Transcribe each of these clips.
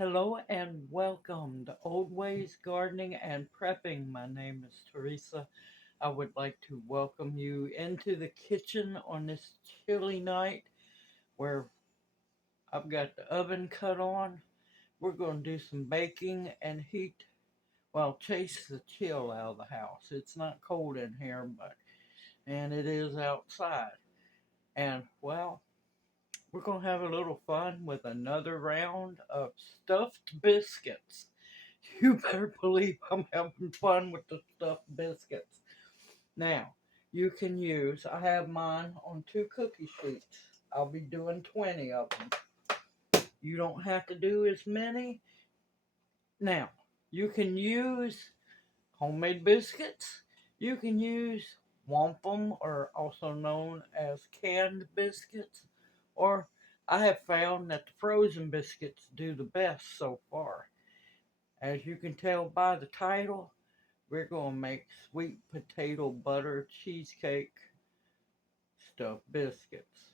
Hello and welcome to Old Ways Gardening and Prepping. My name is Teresa. I would like to welcome you into the kitchen on this chilly night where I've got the oven cut on. We're going to do some baking and chase the chill out of the house. It's not cold in here, and it is outside. And we're going to have a little fun with another round of stuffed biscuits. You better believe I'm having fun with the stuffed biscuits. Now, I have mine on two cookie sheets. I'll be doing 20 of them. You don't have to do as many. Now, you can use homemade biscuits. You can use wampum, or also known as canned biscuits. Or I have found that the frozen biscuits do the best so far. As you can tell by the title, we're going to make sweet potato butter cheesecake stuffed biscuits.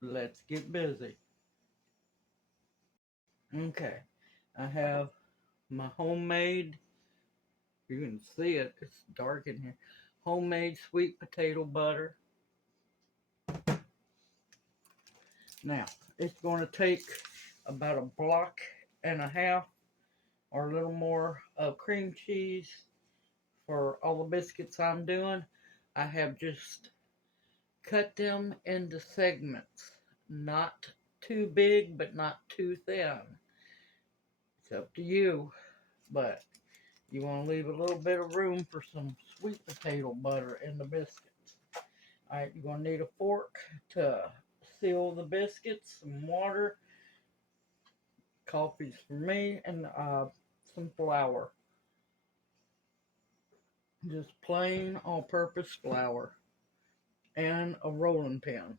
Let's get busy. Okay, I have my homemade, you can see it, it's dark in here, homemade sweet potato butter. Now, it's going to take about a block and a half or a little more of cream cheese for all the biscuits I'm doing. I have just cut them into segments, not too big, but not too thin. It's up to you, but you want to leave a little bit of room for some sweet potato butter in the biscuits. Alright, you're going to need a fork to seal the biscuits, some water, coffee's for me, and some flour. Just plain all-purpose flour and a rolling pin.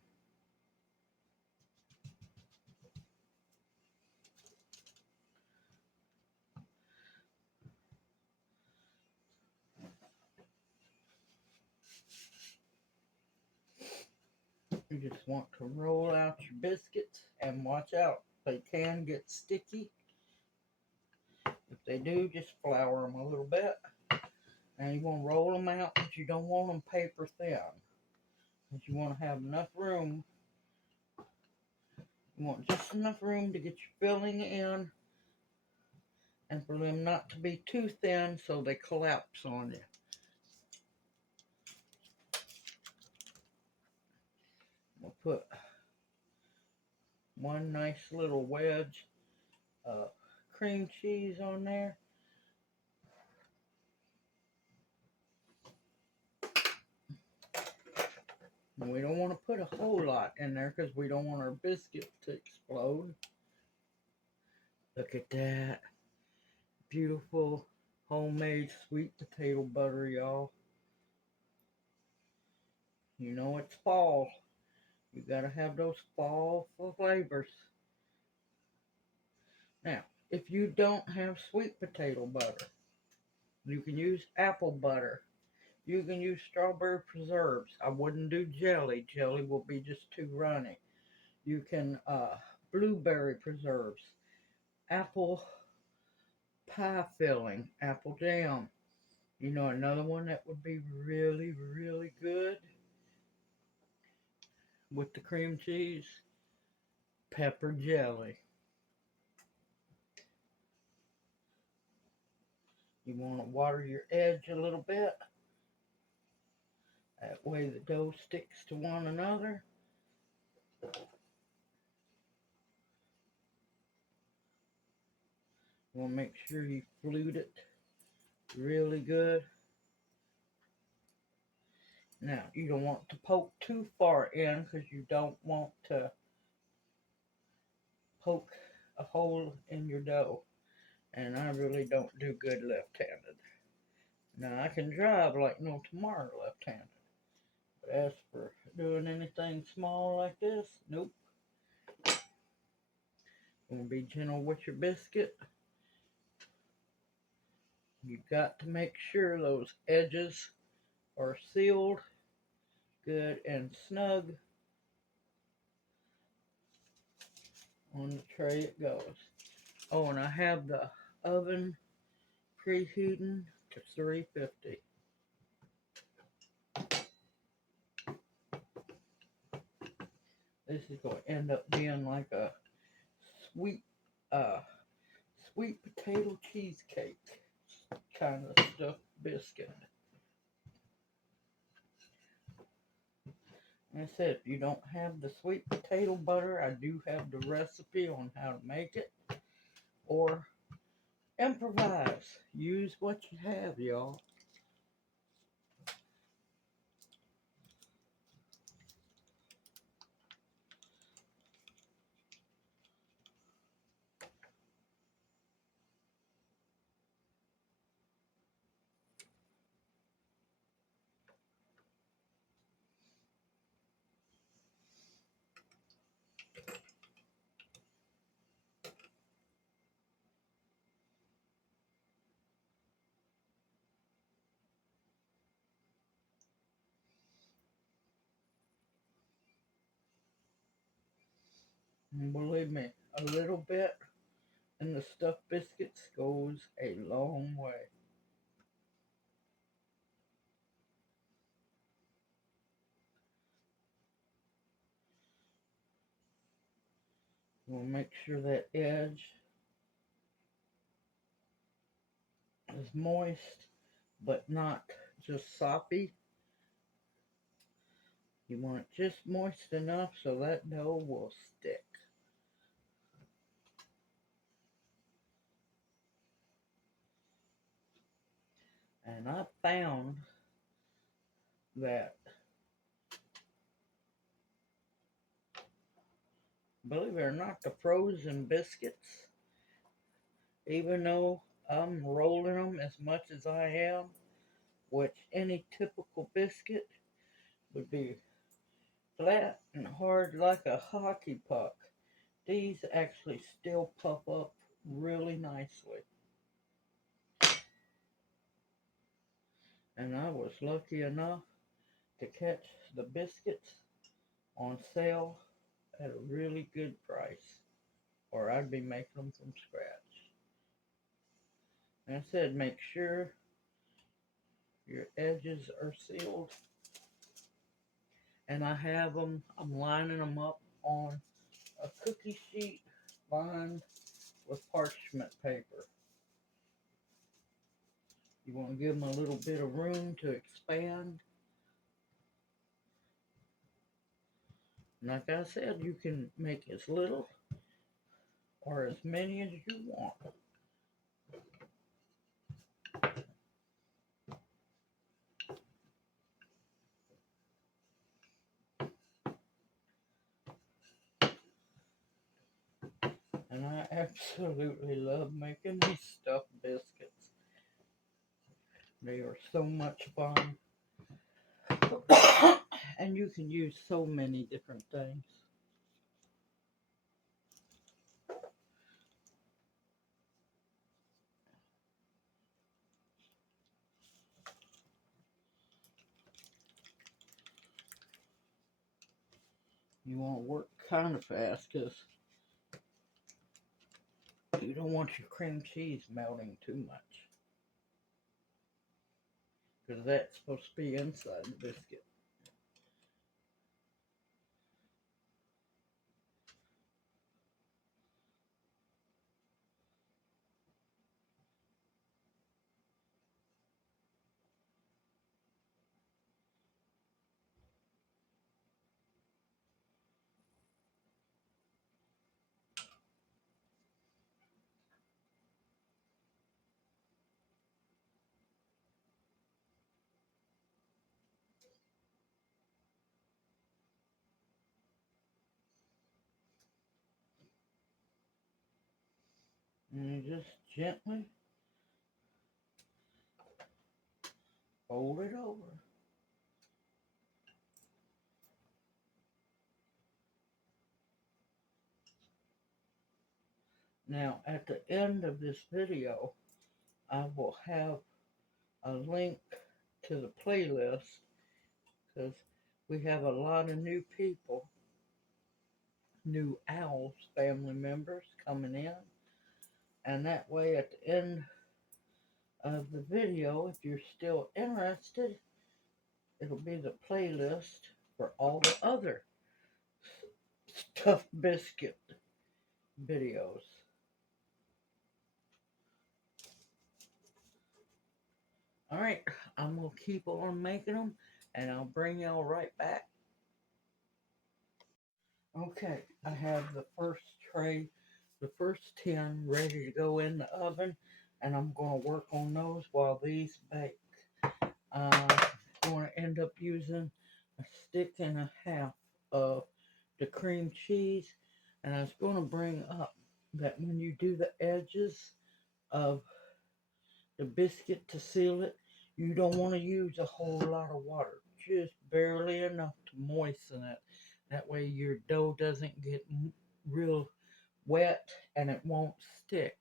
You just want to roll out your biscuits and watch out. They can get sticky. If they do, just flour them a little bit. And you want to roll them out, but you don't want them paper thin. Because you want to have enough room. You want just enough room to get your filling in, and for them not to be too thin so they collapse on you. We'll put one nice little wedge of cream cheese on there. And we don't want to put a whole lot in there because we don't want our biscuit to explode. Look at that. Beautiful homemade sweet potato butter, y'all. You know it's fall. You gotta have those fall flavors. Now, if you don't have sweet potato butter, you can use apple butter. You can use strawberry preserves. I wouldn't do jelly. Jelly will be just too runny. You can blueberry preserves, apple pie filling, apple jam. You know another one that would be really, really good with the cream cheese? Pepper jelly. You want to water your edge a little bit. That way the dough sticks to one another. You want to make sure you flute it really good. Now, you don't want to poke too far in because you don't want to poke a hole in your dough. And I really don't do good left-handed. Now, I can drive like no tomorrow left-handed. But as for doing anything small like this, nope. You want to be gentle with your biscuit. You got to make sure those edges are sealed good and snug. On the tray it goes. Oh, and I have the oven preheating to 350. This is going to end up being like a sweet, uh, sweet potato cheesecake kind of stuffed biscuit. Like I said, if you don't have the sweet potato butter, I do have the recipe on how to make it. Or improvise. Use what you have, y'all. And believe me, a little bit in the stuffed biscuits goes a long way. We'll make sure that edge is moist, but not just soppy. You want it just moist enough so that dough will stick. And I found that, believe it or not, the frozen biscuits, even though I'm rolling them as much as I am, which any typical biscuit would be flat and hard like a hockey puck, these actually still puff up really nicely. And I was lucky enough to catch the biscuits on sale at a really good price, or I'd be making them from scratch. And I said, make sure your edges are sealed. And I have them, I'm lining them up on a cookie sheet lined with parchment paper. You want to give them a little bit of room to expand. And like I said, you can make as little or as many as you want. And I absolutely love making these stuffed biscuits. They are so much fun. And you can use so many different things. You want to work kind of fast because you don't want your cream cheese melting too much. Because that's supposed to be inside the biscuit. And you just gently fold it over. Now, at the end of this video, I will have a link to the playlist because we have a lot of new people, new Owls family members coming in. And that way at the end of the video, if you're still interested, it'll be the playlist for all the other stuffed biscuit videos. Alright, I'm going to keep on making them and I'll bring y'all right back. Okay, I have the first tray, the first 10 ready to go in the oven, and I'm going to work on those while these bake. I'm going to end up using a stick and a half of the cream cheese, and I was going to bring up that when you do the edges of the biscuit to seal it, you don't want to use a whole lot of water, just barely enough to moisten it. That way your dough doesn't get real wet and it won't stick.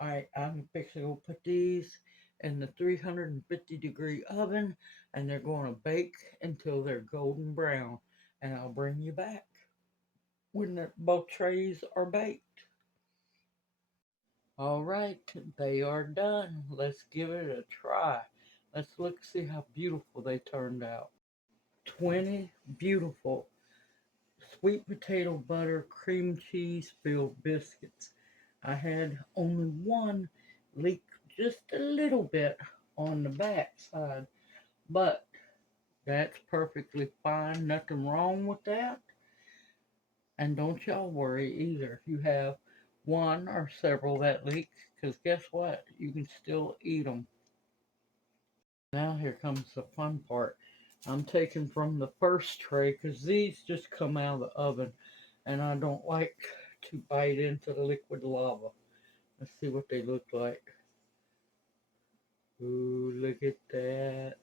Alright, I'm fixing to go put these in the 350-degree oven, and they're going to bake until they're golden brown. And I'll bring you back when both trays are baked. Alright, they are done. Let's give it a try. Let's look see how beautiful they turned out. 20 beautiful sweet potato butter cream cheese filled biscuits. I had only one leak just a little bit on the back side, but that's perfectly fine. Nothing wrong with that. And don't y'all worry either if you have one or several that leak, because guess what? You can still eat them. Now here comes the fun part. I'm taking from the first tray because these just come out of the oven and I don't like to bite into the liquid lava. Let's see what they look like. Ooh, look at that.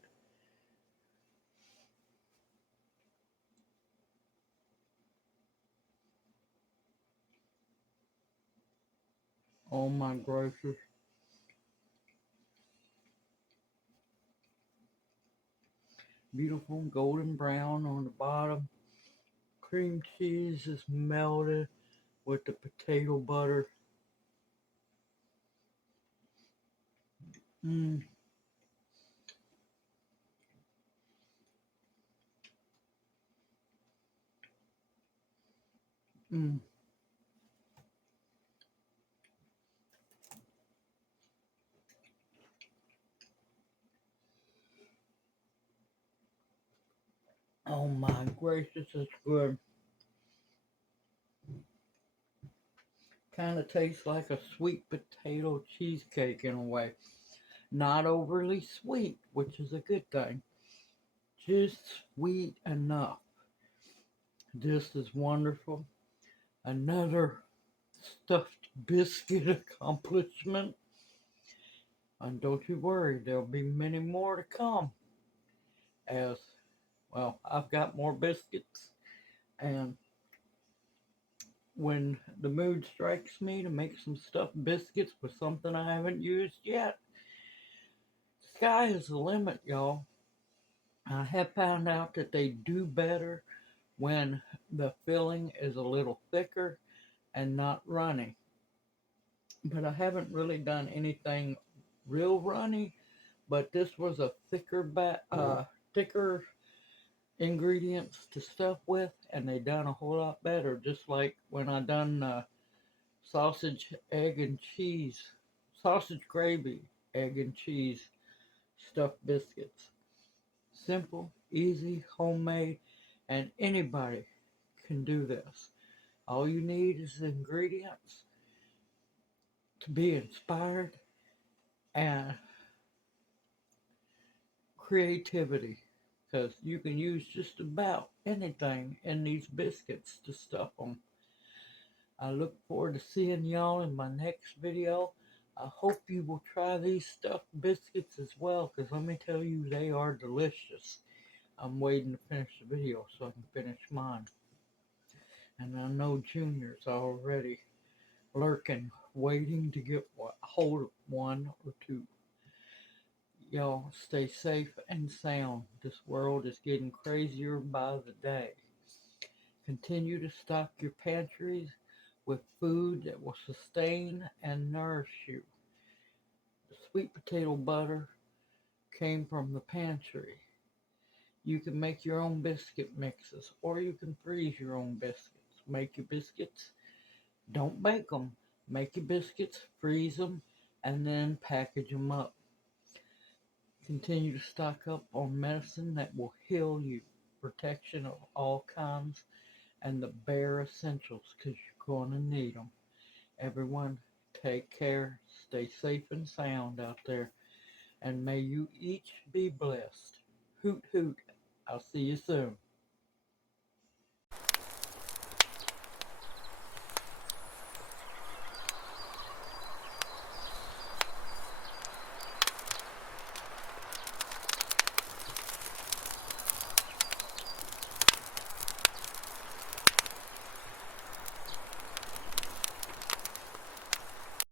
Oh my gracious. Beautiful golden brown on the bottom. Cream cheese is melted with the potato butter. Mmm. Mmm. Oh my gracious, it's good. Kind of tastes like a sweet potato cheesecake in a way. Not overly sweet, which is a good thing. Just sweet enough. This is wonderful. Another stuffed biscuit accomplishment. And don't you worry, there'll be many more to come. As well, I've got more biscuits. And when the mood strikes me to make some stuffed biscuits with something I haven't used yet, sky is the limit, y'all. I have found out that they do better when the filling is a little thicker and not runny. But I haven't really done anything real runny. But this was a thicker ingredients to stuff with, and they done a whole lot better. Just like when I done sausage, egg, and cheese, sausage gravy, egg and cheese stuffed biscuits. Simple, easy, homemade, and anybody can do this. All you need is the ingredients to be inspired and creativity, because you can use just about anything in these biscuits to stuff them. I look forward to seeing y'all in my next video. I hope you will try these stuffed biscuits as well, because let me tell you, they are delicious. I'm waiting to finish the video so I can finish mine. And I know Junior's already lurking, waiting to get hold of one or two. Y'all stay safe and sound. This world is getting crazier by the day. Continue to stock your pantries with food that will sustain and nourish you. The sweet potato butter came from the pantry. You can make your own biscuit mixes or you can freeze your own biscuits. Make your biscuits, don't bake them. Make your biscuits, freeze them, and then package them up. Continue to stock up on medicine that will heal you, protection of all kinds, and the bare essentials because you're going to need them. Everyone, take care, stay safe and sound out there, and may you each be blessed. Hoot hoot. I'll see you soon.